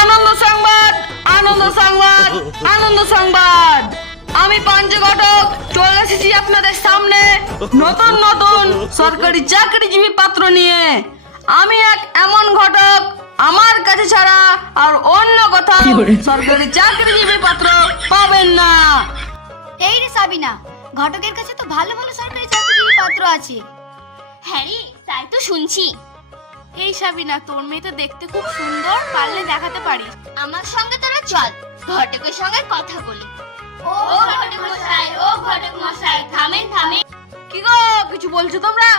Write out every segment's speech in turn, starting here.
আনন্দ সংবাদ, আনন্দ সংবাদ, আনন্দ সংবাদ। আমি পঞ্চঘটক চলে এসেছি আপনাদের সামনে নতুন নতুন সরকারি চাকরিজীবী পাত্র নিয়ে। আমি এক এমন ঘটক, আমার কাছে ছাড়া আর অন্য কোথাও সরকারি চাকরিজীবী পাত্র পাবেন না। এই রে সাবিনা, ঘটকের কাছে তো ভালো ভালো সরকারি চাকরিজীবী পাত্র আছে। হ্যাঁ রে, তাই তো শুনছি। এই সাবিনা, তোর মেয়ে তো দেখতে খুব সুন্দর, পারলে দেখাতে পারিস। আমার সঙ্গে তোরা চল, ঘটকের সঙ্গে কথা বলি। ও ঘটক মশাই, ও ঘটক মশাই, থামেন থামেন। কি গো, কিছু বলছো তোমরা?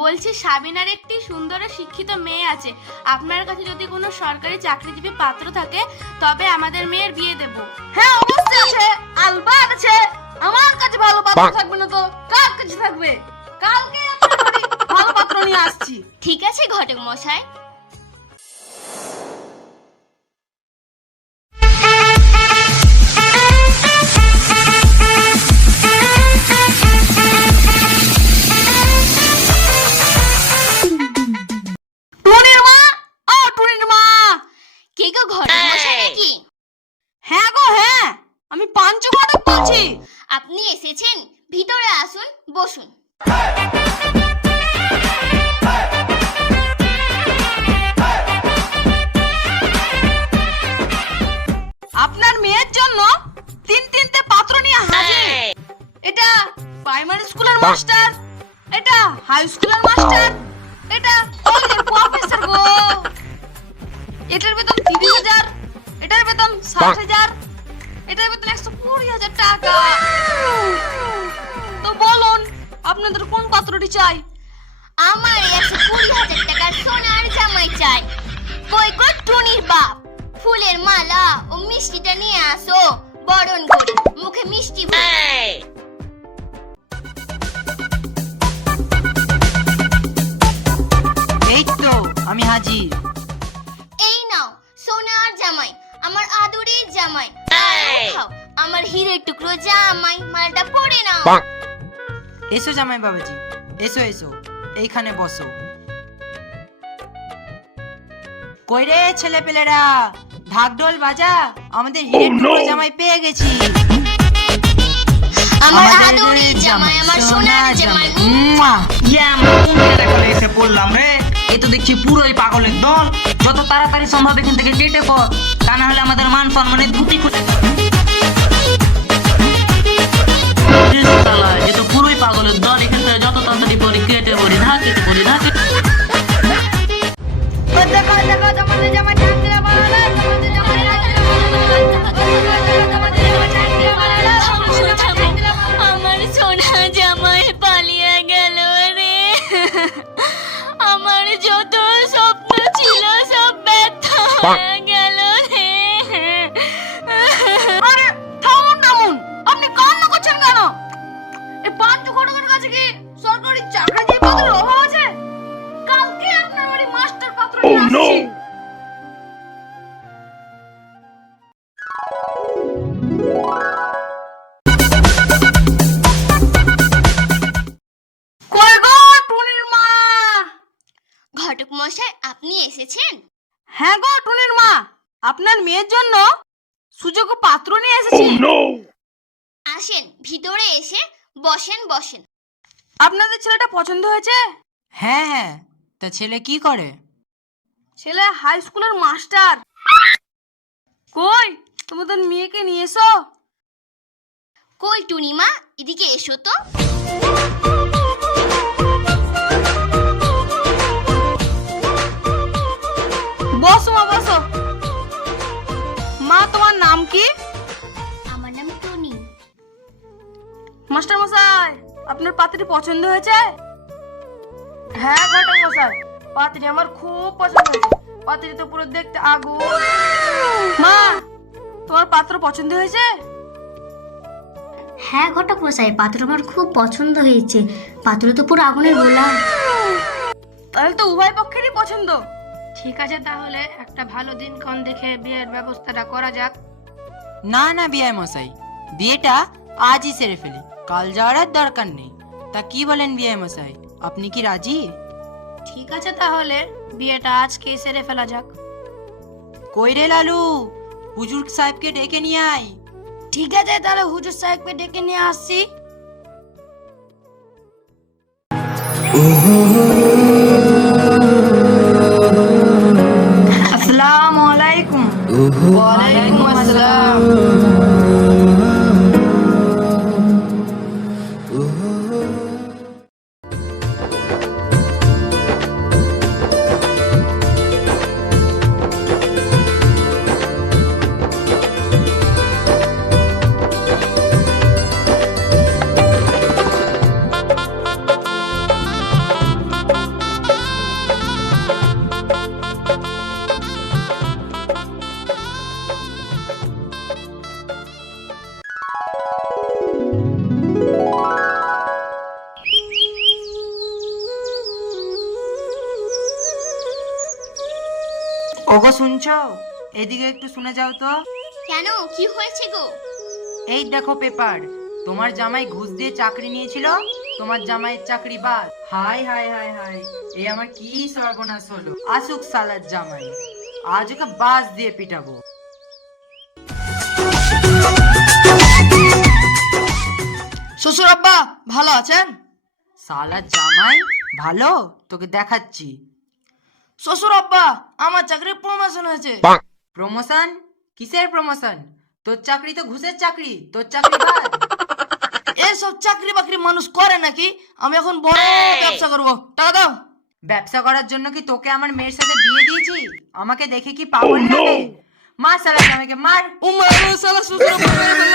বলছি সাবিনার একটি সুন্দর ও শিক্ষিত মেয়ে আছে, আপনার কাছে যদি কোনো সরকারি চাকরিজীবী পাত্র থাকে তবে আমাদের মেয়ের বিয়ে দেব। হ্যাঁ অবশ্যই আছে, আলবাত আছে। আমার কাছে ভালো পাত্র থাকবে না তো কার কাছে থাকবে? কালকে আপনার বাড়ি ভালো পাত্র নিয়ে আসছি। ঠিক আছে ঘটক মশাই। টুনির মা, ও টুনির মা। কে গো, ঘটক মশাই নাকি? হ্যাঁ গো হ্যাঁ, আমি পাঞ্চু ঘটক বলছি। আপনি এসেছেন, ভিতরে আসুন, বসুন। আপনার মেয়ের জন্য তিনটে পাত্র নিয়ে হাজির। এটা প্রাইমারি স্কুলের মাস্টার, এটা হাই স্কুলের মাস্টার, এটা কলেজের প্রফেসর গো। এটার বেতন 30,000, এটার বেতন 60,000, এটার বেতন 120,000 টাকা। তো বলুন আপনাদের কোন পাত্রটি চাই? আমার 120,000 টাকার সোনার জামাই চাই। কই গো টুনির বাপ, ফুলের মালা ও মিষ্টিটা নিয়ে আসো, বরণ করি, মুখে মিষ্টি ভরে। এই তো আমি হাজির। এই নাও সোনার জামাই, আমার আদরের জামাই। খাও, আমার হীরের টুকরো জামাই, মালটা পরে নাও। এসো জামাই বাবাজি, এসো এসো, এইখানে বসো। কই রে ছেলে পেলেরা, ঢাকঢোল বাজা, আমাদের হিরের টুকরো জামাই পেয়ে গেছি। আমার আদরের জামাই, আমার সোনার জামাই। এখানে এসে পড়লাম রে, এ তো দেখছি পুরোই পাগলের দল। যত তাড়াতাড়ি সম্ভব এখান থেকে কেটে পড়, তা না হলে আমাদের মান সম্মানের ধুতি খুলে। এ তো পুরোই পাগলের দল, এখান থেকে যত তাড়াতাড়ি পড়ি কেটে পড়ি, ধাকে পড়ি, ধাকে। আমার সোনা জামাই পালিয়ে গেল রে, আমার যত স্বপ্ন ছিল সব ব্যর্থ হয়ে গেল রে। আরে থামুন থামুন, আপনি কান্না করছেন কেন? এই পাঞ্চু ঘটকের কাছে কি সরকারি চাকরিজীবী পাত্রের অভাব আছে? কালকে আপনার বাড়ি মাস্টার পাত্র নিয়ে আসছি। কই গো টুনির মা? ঘটক মশাই, আপনি এসেছেন? হ্যাঁ গো টুনির মা, আপনার মেয়ের জন্য সুযোগ্য পাত্র নিয়ে এসেছি। আসেন, ভিতরে এসে বসেন বসেন। আপনাদের ছেলেটা পছন্দ হয়েছে? হ্যাঁ হ্যাঁ, তা ছেলে কি করে? ছেলে হাই স্কুলের মাস্টার। কই তোমাদের মেয়েকে নিয়ে এসো। কই টুনিমা, এদিকে এসো তো। বসো মা বসো। মা তোমার নাম কি? আমার নাম টুনি। মাস্টার মশাই, আপনার পাত্রী পছন্দ হয়েছে? হ্যাঁ ঘটক মশাই, পাত্রী আমার খুব পছন্দ হয়েছে। পাত্রী তো পুরো দেখতে আগুন। মা, তোমার পাত্র পছন্দ হয়েছে? হ্যাঁ ঘটক মশাই, পাত্র আমার খুব পছন্দ হয়েছে। পাত্র তো পুরো আগুনের গোলা। তাহলে তো উভয় পক্ষেরই পছন্দ। ঠিক আছে, তাহলে একটা ভালো দিনক্ষণ দেখে বিয়ের ব্যবস্থাটা করা যাক। না না বিয়াই মশাই, বিয়েটা আজই সেরে ফেলি, কাল যাওয়ার আর দরকার নেই। তা কি বলেন বিয়াই মশাই, আপনি কি রাজি? ঠিক আছে তাহলে বিয়েটা আজকে সেরে ফেলা যাক। কই রে লালু, হুজুর সাহেবকে ডেকে নিয়ে আয়। ঠিক আছে তাহলে হুজুর সাহেবকে ডেকে নিয়ে আসছি। আসসালামু আলাইকুম। ওয়ালাইকুম আসসালাম। ওগো শুনছো? এদিকে একটু শুনে যাও তো। কেন, কি হয়েছে গো? এই দেখো পেপার, তোমার জামাই ঘুষ দিয়ে চাকরি নিয়েছিল, তোমার জামাইয়ের চাকরি বাদ। হাই হাই হাই হাই, এই আমার কি সর্বনাশ হলো। আসুক সালার জামাই, আজ ওকে বাস দিয়ে পিটাবো। শ্বশুর আব্বা ভালো আছেন? সালার জামাই ভালো, তোকে দেখাচ্ছি। শ্বশুর আব্বা আমার চাকরির প্রমোশন হয়েছে। প্রমোশন? কিসের প্রমোশন? তোর চাকরি তো ঘুষের চাকরি, তোর চাকরি বাদ। এসব চাকরি বাকরি মানুষ করে নাকি? আমি এখন বড় ব্যবসা করব, টাকা দাও। ব্যবসা করার জন্য কি তোকে আমার মেয়ের সাথে বিয়ে দিয়েছি? আমাকে দেখে কি পাগল লাগে? মার সালা জামাইকে মার। উম্মা শালা শ্বশুর আব্বা মেরে ফেলেছে।